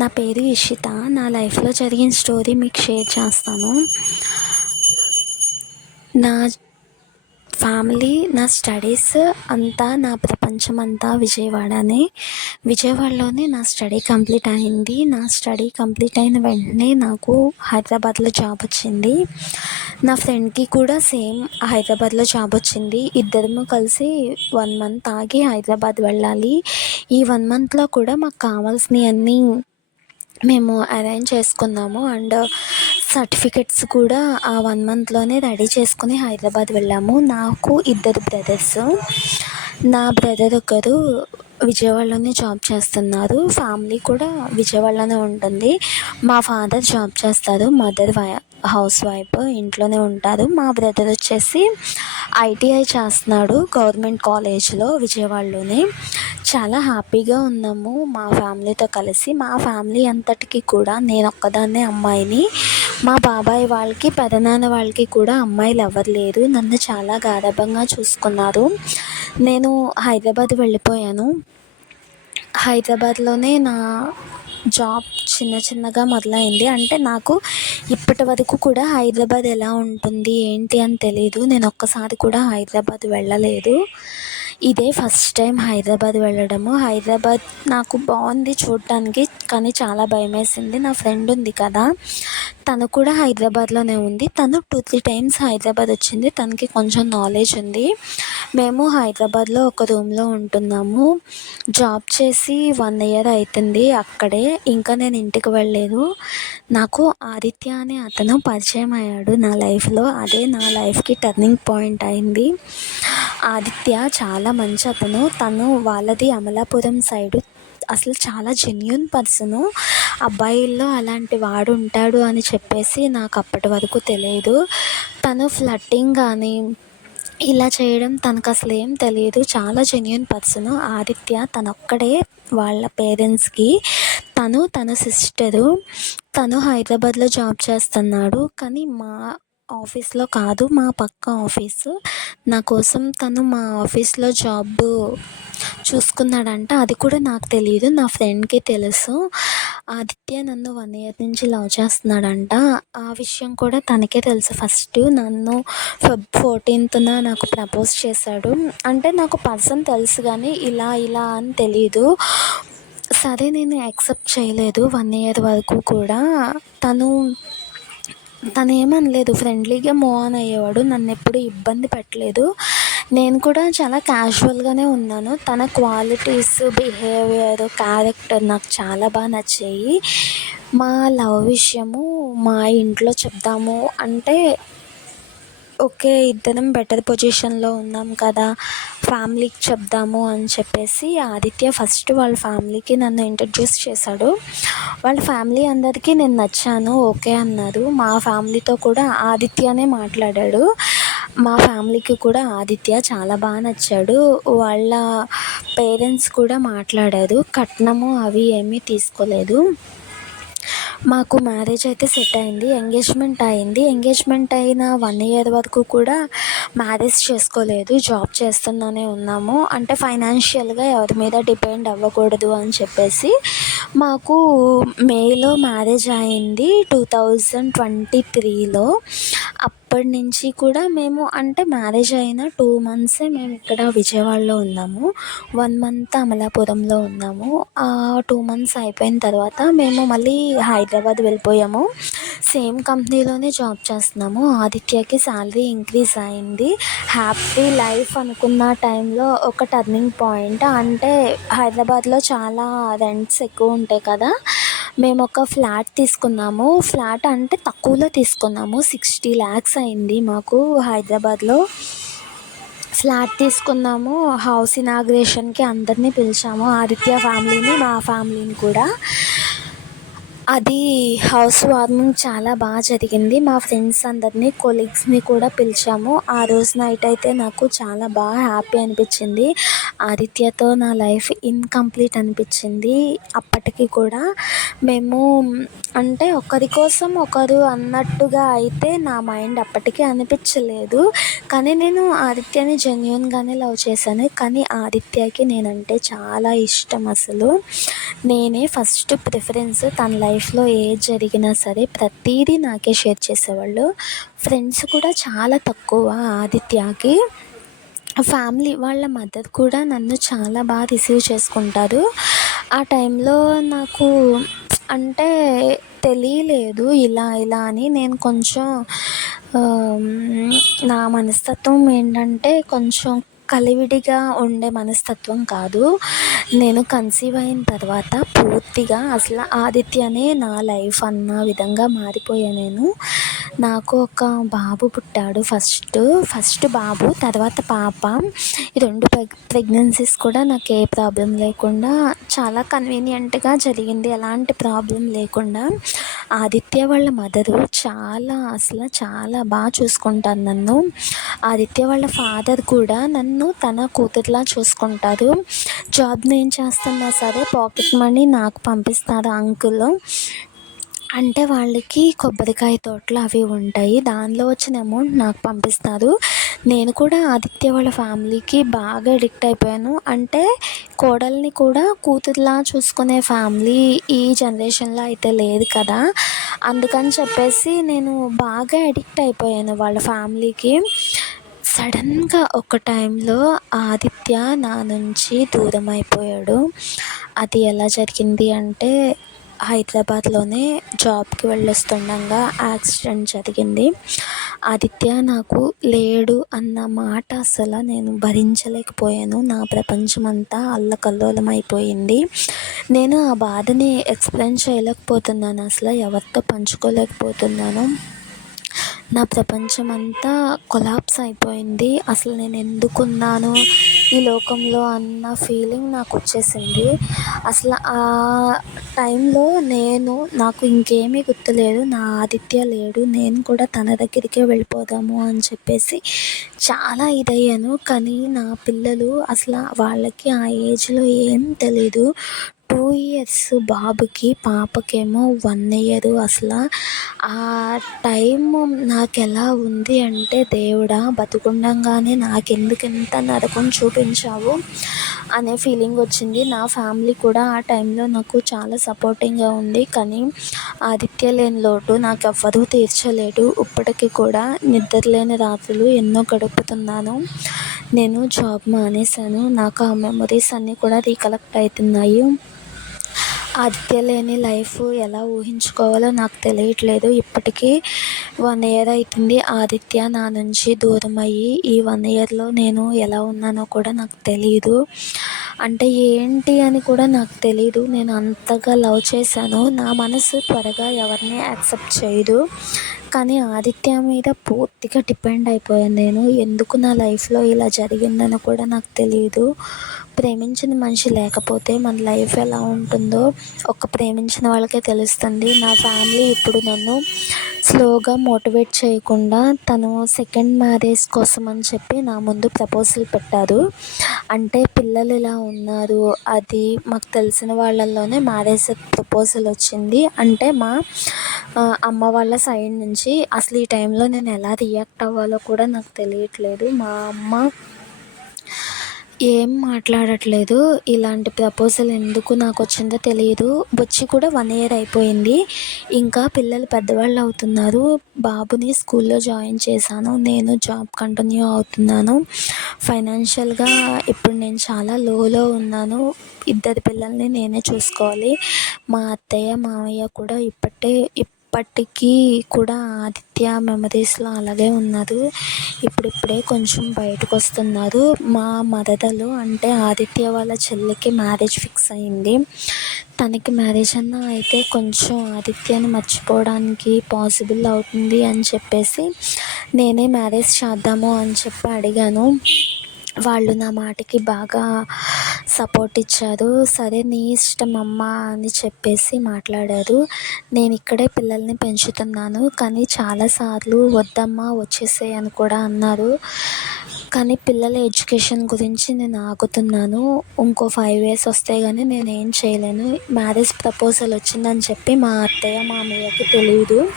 నా పేరు ఇషిత. నా లైఫ్లో జరిగిన స్టోరీ మీకు షేర్ చేస్తాను. నా ఫ్యామిలీ నా స్టడీస్ అంతా నా ప్రపంచం అంతా విజయవాడనే. విజయవాడలోనే నా స్టడీ కంప్లీట్ అయింది. నా స్టడీ కంప్లీట్ అయిన వెంటనే నాకు హైదరాబాద్లో జాబ్ వచ్చింది. నా ఫ్రెండ్కి కూడా సేమ్ హైదరాబాద్లో జాబ్ వచ్చింది. ఇద్దరము కలిసి వన్ మంత్ ఆగి హైదరాబాద్ వెళ్ళాలి. ఈ వన్ మంత్లో కూడా మాకు కావాల్సినవి అన్నీ మేము అరేంజ్ చేసుకున్నాము అండ్ సర్టిఫికెట్స్ కూడా ఆ వన్ మంత్లోనే రెడీ చేసుకుని హైదరాబాద్ వెళ్ళాము. నాకు ఇద్దరు బ్రదర్స్ నా బ్రదర్ ఒకరు విజయవాడలోనే జాబ్ చేస్తున్నారు. ఫ్యామిలీ కూడా విజయవాడలోనే ఉంటుంది. మా ఫాదర్ జాబ్ చేస్తారు మదర్ వై హౌస్ వైఫ్ ఇంట్లోనే ఉంటారు. మా బ్రదర్ వచ్చేసి ఐటీఐ చేస్తున్నాడు గవర్నమెంట్ కాలేజ్లో విజయవాడలోనే. చాలా హ్యాపీగా ఉన్నాము మా ఫ్యామిలీతో కలిసి. మా ఫ్యామిలీ అంతటికి కూడా నేను ఒక్కదాన్నే అమ్మాయిని. మా బాబాయ్ వాళ్ళకి పెదనాన్న వాళ్ళకి కూడా అమ్మాయిలు ఎవరు లేరు. నన్ను చాలా గారాబంగా చూసుకున్నారు. నేను హైదరాబాద్ వెళ్ళిపోయాను. హైదరాబాద్లోనే నా జాబ్ చిన్న చిన్నగా మొదలైంది. అంటే నాకు ఇప్పటి వరకు కూడా హైదరాబాద్ ఎలా ఉంటుంది ఏంటి అని తెలియదు నేను ఒక్కసారి కూడా హైదరాబాద్ వెళ్ళలేదు. ఇదే ఫస్ట్ టైం హైదరాబాద్ వెళ్ళడము. హైదరాబాద్ నాకు బాగుంది చూడటానికి కానీ చాలా భయమేసింది. నా ఫ్రెండ్ ఉంది కదా తను కూడా హైదరాబాద్లోనే ఉంది. తను టూ త్రీ టైమ్స్ హైదరాబాద్ వచ్చింది. తనకి కొంచెం నాలెడ్జ్ ఉంది. మేము హైదరాబాద్లో ఒక రూమ్లో ఉంటున్నాము. జాబ్ చేసి వన్ ఇయర్ అవుతుంది అక్కడే. ఇంకా నేను ఇంటికి వెళ్ళలేదు. నాకు ఆదిత్య అనే అతను పరిచయం అయ్యాడు నా లైఫ్లో. అదే నా లైఫ్కి టర్నింగ్ పాయింట్ అయింది. ఆదిత్య చాలా మంచి అతను. తను వాళ్ళది అమలాపురం సైడు. అసలు చాలా జెన్యున్ పర్సను అబ్బాయిల్లో అలాంటి వాడు ఉంటాడు అని చెప్పేసి నాకు అప్పటి వరకు తెలియదు. తను ఫ్లట్టింగ్ కానీ ఇలా చేయడం తనకు అసలు ఏం తెలియదు. చాలా జెన్యున్ పర్సన్ ఆదిత్య తనొక్కడే వాళ్ళ పేరెంట్స్కి తను తన సిస్టరు తను హైదరాబాద్లో జాబ్ చేస్తున్నాడు. కానీ మా ఆఫీస్లో కాదు మా పక్క ఆఫీసు. నా కోసం తను మా ఆఫీస్లో జాబ్ చూసుకున్నాడంట. అది కూడా నాకు తెలియదు నా ఫ్రెండ్కి తెలుసు. ఆదిత్య నన్ను వన్ ఇయర్ నుంచి లవ్ చేస్తున్నాడంట. ఆ విషయం కూడా తనకే తెలుసు. ఫస్ట్ నన్ను ఫెబ్ ఫోర్టీన్త్న నాకు ప్రపోజ్ చేశాడు. అంటే నాకు పర్సన్ తెలుసు కానీ ఇలా ఇలా అని తెలియదు సరే నేను యాక్సెప్ట్ చేయలేదు వన్ ఇయర్ వరకు కూడా. తను తను ఏమనలేదు ఫ్రెండ్లీగా మూవ్ ఆన్ అయ్యేవాడు నన్ను ఎప్పుడు ఇబ్బంది పెట్టలేదు. నేను కూడా చాలా క్యాజువల్గానే ఉన్నాను. తన క్వాలిటీస్ బిహేవియర్ క్యారెక్టర్ నాకు చాలా బాగా నచ్చాయి. మా లవ్ విషయము మా ఇంట్లో చెప్దాము అంటే ఓకే ఇద్దరం బెటర్ పొజిషన్లో ఉన్నాం కదా ఫ్యామిలీకి చెప్దాము అని చెప్పేసి ఆదిత్య ఫస్ట్ వాళ్ళ ఫ్యామిలీకి నన్ను ఇంట్రడ్యూస్ చేశాడు. వాళ్ళ ఫ్యామిలీ అందరికీ నేను నచ్చాను ఓకే అన్నారు. మా ఫ్యామిలీతో కూడా ఆదిత్యనే మాట్లాడాడు. మా ఫ్యామిలీకి కూడా ఆదిత్య చాలా బాగా నచ్చాడు. వాళ్ళ పేరెంట్స్ కూడా మాట్లాడారు. కట్నము అవి ఏమీ తీసుకోలేదు. మాకు మ్యారేజ్ అయితే సెట్ అయింది ఎంగేజ్మెంట్ అయింది. ఎంగేజ్మెంట్ అయిన వన్ ఇయర్ వరకు కూడా మ్యారేజ్ చేసుకోలేదు జాబ్ చేస్తున్నానే ఉన్నాము. అంటే ఫైనాన్షియల్గా ఎవరి మీద డిపెండ్ అవ్వకూడదు అని చెప్పేసి మాకు మేలో మ్యారేజ్ అయింది టూ థౌజండ్ ట్వంటీ త్రీలో. అప్పటి నుంచి కూడా మేము అంటే మ్యారేజ్ అయిన టూ మంత్సే మేము ఇక్కడ విజయవాడలో ఉన్నాము. వన్ మంత్ అమలాపురంలో ఉన్నాము. ఆ టూ మంత్స్ అయిపోయిన తర్వాత మేము మళ్ళీ హైదరాబాద్ వెళ్ళిపోయాము. సేమ్ కంపెనీలోనే జాబ్ చేస్తున్నాము. ఆదిత్యకి శాలరీ ఇంక్రీజ్ అయింది. హ్యాపీ లైఫ్ అనుకున్న టైంలో ఒక టర్నింగ్ పాయింట్ అంటే హైదరాబాద్లో చాలా రెంట్స్ ఎక్కువ ఉంటాయి కదా. మేము ఒక ఫ్లాట్ తీసుకున్నాము. ఫ్లాట్ అంటే తక్కువలో తీసుకున్నాము. సిక్స్టీ ల్యాక్స్ అయింది మాకు హైదరాబాద్లో. ఫ్లాట్ తీసుకున్నాము. హౌస్ ఇనాగ్రేషన్కి అందరినీ పిలిచాము. ఆదిత్య ఫ్యామిలీని మా ఫ్యామిలీని కూడా. అది హౌస్ వార్మింగ్ చాలా బాగా జరిగింది. మా ఫ్రెండ్స్ అందరినీ కొలీగ్స్ని కూడా పిలిచాము. ఆ రోజు నైట్ అయితే నాకు చాలా బాగా హ్యాపీ అనిపించింది. ఆదిత్యతో నా లైఫ్ ఇన్కంప్లీట్ అనిపించింది. అప్పటికి కూడా మేము అంటే ఒకరి కోసం ఒకరు అన్నట్టుగా అయితే నా మైండ్ అప్పటికీ అనిపించలేదు. కానీ నేను ఆదిత్యని జెన్యున్గానే లవ్ చేశాను. కానీ ఆదిత్యకి నేనంటే చాలా ఇష్టం అసలు. నేనే ఫస్ట్ ప్రిఫరెన్స్ తన లైఫ్ లైఫ్లో ఏది జరిగినా సరే ప్రతిదీ నాకే షేర్ చేసేవాళ్ళు. ఫ్రెండ్స్ కూడా చాలా తక్కువ. ఆదిత్యకి ఫ్యామిలీ వాళ్ళ మదర్ కూడా నన్ను చాలా బాగా రిసీవ్ చేసుకుంటారు. ఆ టైంలో నాకు అంటే తెలియలేదు ఇలా ఇలా అని. నేను కొంచెం నా మనస్తత్వం ఏంటంటే కొంచెం కలివిడిగా ఉండే మనస్తత్వం కాదు. నేను కన్సీవ్ అయిన తర్వాత పూర్తిగా అసలు ఆదిత్యనే నా లైఫ్ అన్న విధంగా మారిపోయాను నేను. నాకు ఒక బాబు పుట్టాడు ఫస్ట్. ఫస్ట్ బాబు తర్వాత పాప. ఈ రెండు ప్రెగ్నెన్సీస్ కూడా నాకు ఏ ప్రాబ్లం లేకుండా చాలా కన్వీనియంట్గా జరిగింది. ఎలాంటి ప్రాబ్లం లేకుండా. ఆదిత్య వాళ్ళ మదరు చాలా అసలు చాలా బాగా చూసుకుంటారు నన్ను. ఆదిత్య వాళ్ళ ఫాదర్ కూడా నన్ను తన కూతురులా చూసుకుంటారు. జాబ్ నేను చేస్తున్నా సరే పాకెట్ మనీ నాకు పంపిస్తారు అంకుల్. అంటే వాళ్ళకి కొబ్బరికాయ తోటలు అవి ఉంటాయి. దానిలో వచ్చిన అమౌంట్ నాకు పంపిస్తారు. నేను కూడా ఆదిత్య వాళ్ళ ఫ్యామిలీకి బాగా అడిక్ట్ అయిపోయాను. అంటే కోడల్ని కూడా కూతురులా చూసుకునే ఫ్యామిలీ ఈ జనరేషన్లో అయితే లేదు కదా. అందుకని చెప్పేసి నేను బాగా అడిక్ట్ అయిపోయాను వాళ్ళ ఫ్యామిలీకి. సడన్గా ఒక టైంలో ఆదిత్య నా నుంచి దూరం అయిపోయాడు. అది ఎలా జరిగింది అంటే హైదరాబాద్లోనే జాబ్కి వెళ్ళొస్తుండగా యాక్సిడెంట్ జరిగింది. ఆదిత్య నాకు లేడు అన్న మాట అసలు నేను భరించలేకపోయాను. నా ప్రపంచం అంతా అల్లకల్లోలం అయిపోయింది నేను ఆ బాధని ఎక్స్ప్లెయిన్ చేయలేకపోతున్నాను. అసలు ఎవరితో పంచుకోలేకపోతున్నాను. నా ప్రపంచం అంతా కొలాప్స్ అయిపోయింది. అసలు నేను ఎందుకున్నాను? ఈ లోకంలో అన్న ఫీలింగ్ నాకు వచ్చేసింది అసలు ఆ టైంలో నేను నాకు ఇంకేమీ గుర్తులేదు. నా ఆదిత్య లేడు. నేను కూడా తన దగ్గరికే వెళ్ళిపోదాము అని చెప్పేసి చాలా ఇదయ్యాను. కానీ నా పిల్లలు అసలు వాళ్ళకి ఆ ఏజ్లో ఏం తెలీదు. టూ ఇయర్స్ బాబుకి పాపకేమో వన్ ఇయర్ అసలు. ఆ టైం నాకు ఎలా ఉంది అంటే దేవుడా బతికుండగానే నాకెందుకు ఇంత నరకం చూపించావు? అనే ఫీలింగ్ వచ్చింది. నా ఫ్యామిలీ కూడా ఆ టైంలో నాకు చాలా సపోర్టింగ్గా ఉంది. కానీ ఆదిత్య లేని లోటు నాకు ఎవ్వరూ తీర్చలేడు ఇప్పటికీ కూడా నిద్ర లేని రాత్రులు ఎన్నో గడుపుతున్నాను. నేను జాబ్ మానేశాను. నాకు ఆ మెమరీస్ అన్నీ కూడా రీకలెక్ట్ అవుతున్నాయి. ఆదిత్య లేని లైఫ్ ఎలా ఊహించుకోవాలో నాకు తెలియట్లేదు. ఇప్పటికీ వన్ ఇయర్ అవుతుంది ఆదిత్య నా నుంచి దూరం అయ్యి ఈ వన్ ఇయర్లో నేను ఎలా ఉన్నానో కూడా నాకు తెలియదు అంటే ఏంటి అని కూడా నాకు తెలియదు నేను అంతగా లవ్ చేశాను. నా మనసు త్వరగా ఎవరిని యాక్సెప్ట్ చేయదు. కానీ ఆదిత్య మీద పూర్తిగా డిపెండ్ అయిపోయాను నేను. ఎందుకు నా లైఫ్లో ఇలా జరిగిందని కూడా నాకు తెలియదు ప్రేమించిన మనిషి లేకపోతే మన లైఫ్ ఎలా ఉంటుందో ఒక ప్రేమించిన వాళ్ళకే తెలుస్తుంది. నా ఫ్యామిలీ ఇప్పుడు నన్ను స్లోగా మోటివేట్ చేయకుండా తను సెకండ్ మ్యారేజ్ కోసం అని చెప్పి నా ముందు ప్రపోజల్ పెట్టారు. అంటే పిల్లలు ఇలా ఉన్నారు అది మాకు తెలిసిన వాళ్ళల్లోనే మ్యారేజ్ ప్రపోజల్ వచ్చింది. అంటే మా అమ్మ వాళ్ళ సైడ్ నుంచి అసలు ఈ టైంలో నేను ఎలా రియాక్ట్ అవ్వాలో కూడా నాకు తెలియట్లేదు. మా అమ్మ ఏం మాట్లాడట్లేదు. ఇలాంటి ప్రపోజల్ ఎందుకు నాకు వచ్చిందో తెలియదు వచ్చి కూడా వన్ ఇయర్ అయిపోయింది. ఇంకా పిల్లలు పెద్దవాళ్ళు అవుతున్నారు. బాబుని స్కూల్లో జాయిన్ చేశాను. నేను జాబ్ కంటిన్యూ అవుతున్నాను. ఫైనాన్షియల్గా ఇప్పుడు నేను చాలా లోలో ఉన్నాను. ఇద్దరు పిల్లల్ని నేనే చూసుకోవాలి. మా అత్తయ్య మామయ్య కూడా ఇప్పటే ఇప్పటికీ కూడా ఆదిత్య మెమరీస్లో అలాగే ఉన్నారు ఇప్పుడిప్పుడే కొంచెం బయటకు వస్తున్నారు మా మరదలు అంటే ఆదిత్య వాళ్ళ చెల్లికి మ్యారేజ్ ఫిక్స్ అయింది. తనకి మ్యారేజ్ అన్న అయితే కొంచెం ఆదిత్యని మర్చిపోవడానికి పాసిబుల్ అవుతుంది అని చెప్పేసి నేనే మ్యారేజ్ చేద్దాము అని చెప్పి అడిగాను. వాళ్ళు నా మాటకి బాగా సపోర్ట్ ఇచ్చారు. సరే నీ ఇష్టం అమ్మ అని చెప్పేసి మాట్లాడారు. నేను ఇక్కడే పిల్లల్ని పెంచుతున్నాను కానీ చాలాసార్లు వద్దమ్మా వచ్చేసేయ్ అని కూడా అన్నారు. కానీ పిల్లల ఎడ్యుకేషన్ గురించి నేను ఆగుతున్నాను. ఇంకో ఫైవ్ ఇయర్స్ వస్తే కానీ నేను ఏం చేయలేను. మ్యారేజ్ ప్రపోజల్ వచ్చిందని చెప్పి మా అత్తయ్య మామయ్యకి తెలియదు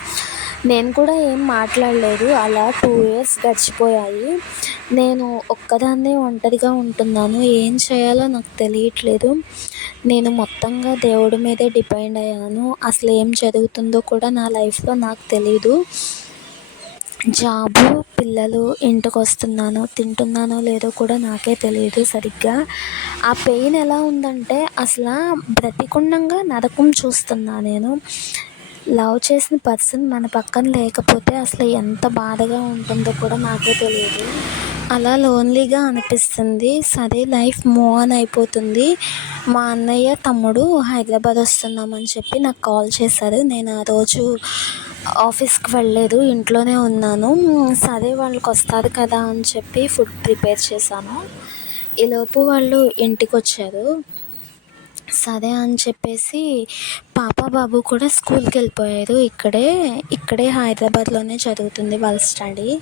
నేను కూడా ఏం మాట్లాడలేదు. అలా టూ ఇయర్స్ గడిచిపోయాయి. నేను ఒక్కదాన్నే ఒంటరిగా ఉంటున్నాను. ఏం చేయాలో నాకు తెలియట్లేదు. నేను మొత్తంగా దేవుడి మీదే డిపెండ్ అయ్యాను. అసలు ఏం జరుగుతుందో కూడా నా లైఫ్లో నాకు తెలీదు. జాబు పిల్లలు ఇంటికి వస్తున్నాను. తింటున్నానో లేదో కూడా నాకే తెలియదు సరిగ్గా. ఆ పెయిన్ ఎలా ఉందంటే అసలు బ్రతికుండగా నరకం చూస్తున్నా నేను. లవ్ చేసిన పర్సన్ మన పక్కన లేకపోతే అసలు ఎంత బాధగా ఉంటుందో కూడా నాకే తెలియదు. అలా లోన్లీగా అనిపిస్తుంది. సరే లైఫ్ మూవ్ ఆన్ అయిపోతుంది. మా అన్నయ్య తమ్ముడు హైదరాబాద్ వస్తున్నామని చెప్పి నాకు కాల్ చేశారు. నేను ఆ రోజు ఆఫీస్కి వెళ్ళలేదు ఇంట్లోనే ఉన్నాను. సరే వాళ్ళకి వస్తారు కదా అని చెప్పి ఫుడ్ ప్రిపేర్ చేశాను. ఈలోపు వాళ్ళు ఇంటికి వచ్చారు సరే అని చెప్పేసి పాప బాబు కూడా స్కూల్కి వెళ్ళిపోయారు. ఇక్కడే ఇక్కడే హైదరాబాద్లోనే చదువుతుంది వాళ్ళ స్టడీ.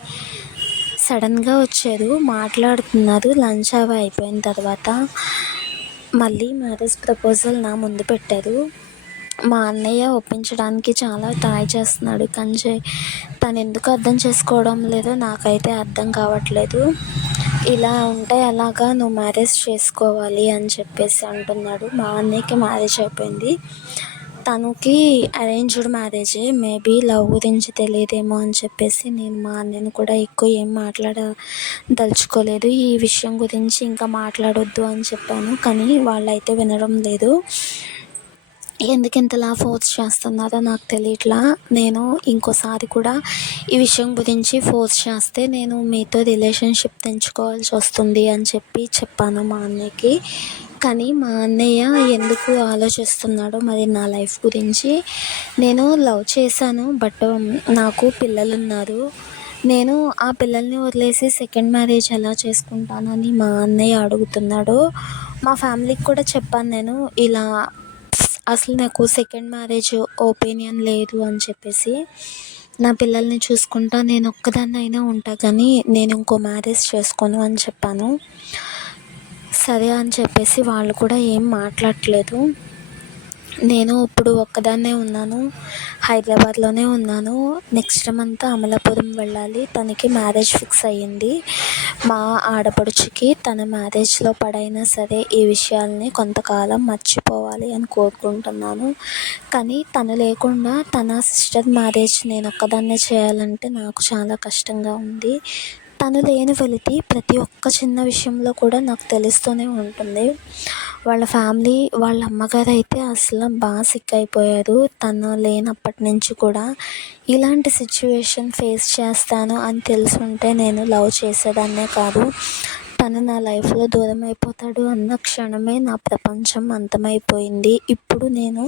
సడన్గా వచ్చారు మాట్లాడుతున్నారు లంచ్ అవి అయిపోయిన తర్వాత మళ్ళీ మ్యారేజ్ ప్రపోజల్ నా ముందు పెట్టారు. మా అన్నయ్య ఒప్పించడానికి చాలా ట్రై చేస్తున్నాడు కానీ తను ఎందుకు అర్థం చేసుకోవడం లేదో నాకైతే అర్థం కావట్లేదు. ఇలా ఉంటే ఎలాగా నువ్వు మ్యారేజ్ చేసుకోవాలి అని చెప్పేసి అంటున్నాడు. మా అన్నయ్యకి మ్యారేజ్ అయిపోయింది. తనకి అరేంజ్డ్ మ్యారేజే మేబీ లవ్ గురించి తెలియదేమో అని చెప్పేసి నేను మా అన్నయ్యను కూడా ఎక్కువ ఏం మాట్లాడదలుచుకోలేదు. ఈ విషయం గురించి ఇంకా మాట్లాడొద్దు అని చెప్పాను కానీ వాళ్ళైతే వినడం లేదు. ఎందుకు ఇంతలా ఫోర్స్ చేస్తున్నారో నాకు తెలియట్లా. నేను ఇంకోసారి కూడా ఈ విషయం గురించి ఫోర్స్ చేస్తే నేను మీతో రిలేషన్షిప్ తెంచుకోవాల్సి వస్తుంది అని చెప్పి చెప్పాను మా అన్నయ్యకి. కానీ మా అన్నయ్య ఎందుకు ఆలోచిస్తున్నాడో మరి నా లైఫ్ గురించి నేను లవ్ చేశాను బట్ um, నాకు పిల్లలు ఉన్నారు నేను ఆ పిల్లల్ని వదిలేసి సెకండ్ మ్యారేజ్ ఎలా చేసుకుంటానని మా అన్నయ్య అడుగుతున్నాడు. మా ఫ్యామిలీకి కూడా చెప్పాను నేను ఇలా అసలు నాకు సెకండ్ మ్యారేజ్ ఒపీనియన్ లేదు అని చెప్పేసి నా పిల్లల్ని చూసుకుంటా నేను ఒక్కదాన్నైనా ఉంటా కానీ నేను ఇంకో మ్యారేజ్ చేసుకోను అని చెప్పాను. సరే అని చెప్పేసి వాళ్ళు కూడా ఏం మాట్లాడలేదు. నేను ఇప్పుడు ఒక్కదాన్నే ఉన్నాను. హైదరాబాద్లోనే ఉన్నాను. నెక్స్ట్ మంత్ అమలాపురం వెళ్ళాలి. తనకి మ్యారేజ్ ఫిక్స్ అయ్యింది. మా ఆడపడుచుకి తన మ్యారేజ్లో పడైనా సరే ఈ విషయాల్ని కొంతకాలం మర్చిపోవాలి అని కోరుకుంటున్నాను. కానీ తను లేకుండా తన సిస్టర్ మ్యారేజ్ నేను ఒక్కదాన్నే చేయాలంటే నాకు చాలా కష్టంగా ఉంది. తను లేని వెలితి ప్రతి ఒక్క చిన్న విషయంలో కూడా నాకు తెలుస్తూనే ఉంటుంది. వాళ్ళ ఫ్యామిలీ వాళ్ళ అమ్మగారు అయితే అసలు బాగా సిక్ అయిపోయారు. తను లేనప్పటి నుంచి కూడా ఇలాంటి సిచ్యువేషన్ ఫేస్ చేస్తాను అని తెలుసుంటే నేను లవ్ చేసేదాన్నే కాదు. తను నా లైఫ్లో దూరం అయిపోతాడు అన్న క్షణమే నా ప్రపంచం అంతమైపోయింది. ఇప్పుడు నేను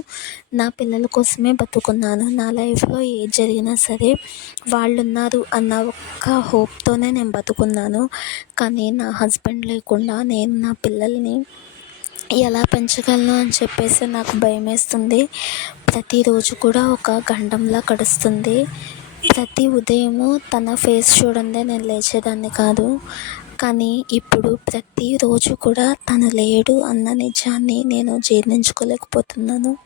నా పిల్లల కోసమే బతుకున్నాను. నా లైఫ్లో ఏది జరిగినా సరే వాళ్ళు ఉన్నారు అన్న ఒక్క హోప్తోనే నేను బతుకున్నాను. కానీ నా హస్బెండ్ లేకుండా నేను నా పిల్లల్ని ఎలా పెంచగలను అని చెప్పేసి నాకు భయం వేస్తుంది ప్రతిరోజు కూడా ఒక గండంలా గడుస్తుంది ప్రతి ఉదయము తన ఫేస్ చూడందే నేను లేచేదాన్ని కాదు. కానీ ఇప్పుడు ప్రతిరోజు కూడా తను లేడు అన్న నిజాన్ని నేను జీర్ణించుకోలేకపోతున్నాను.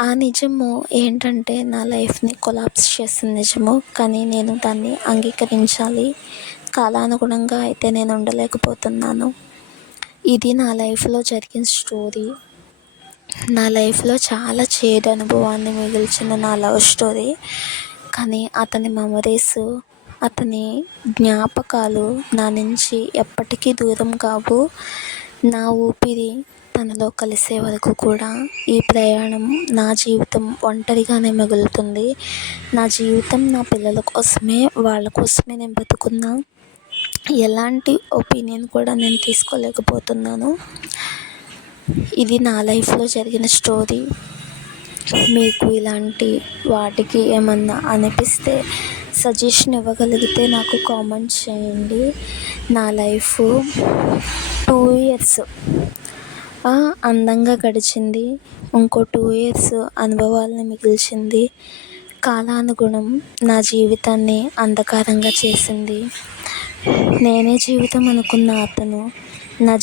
ఆ నిజము ఏంటంటే నా లైఫ్ని కొలాప్స్ చేసిన నిజము. కానీ నేను దాన్ని అంగీకరించాలి. కాలానుగుణంగా అయితే నేను ఉండలేకపోతున్నాను. ఇది నా లైఫ్లో జరిగిన స్టోరీ. నా లైఫ్లో చాలా చేదు అనుభవాన్ని మిగిల్చిన నా లవ్ స్టోరీ. కానీ అతని మెమరీస్ అతని జ్ఞాపకాలు నా నుంచి ఎప్పటికీ దూరం కావు. నా ఊపిరి తనలో కలిసే వరకు కూడా ఈ ప్రయాణం నా జీవితం ఒంటరిగానే మిగులుతుంది. నా జీవితం నా పిల్లల కోసమే వాళ్ళ కోసమే నేను బతుకున్నా. ఎలాంటి ఒపీనియన్ కూడా నేను తీసుకోలేకపోతున్నాను. ఇది నా లైఫ్లో జరిగిన స్టోరీ. మీకు ఇలాంటి వాటికి ఏమన్నా అనిపిస్తే సజెషన్ ఇవ్వగలిగితే నాకు కామెంట్ చేయండి. నా లైఫ్ టూ ఇయర్స్ అందంగా గడిచింది. ఇంకో టూ ఇయర్స్ అనుభవాలను మిగిల్చింది. కాలానుగుణం నా జీవితాన్ని అంధకారంగా చేసింది. నేనే జీవితం అనుకున్న అతను. నా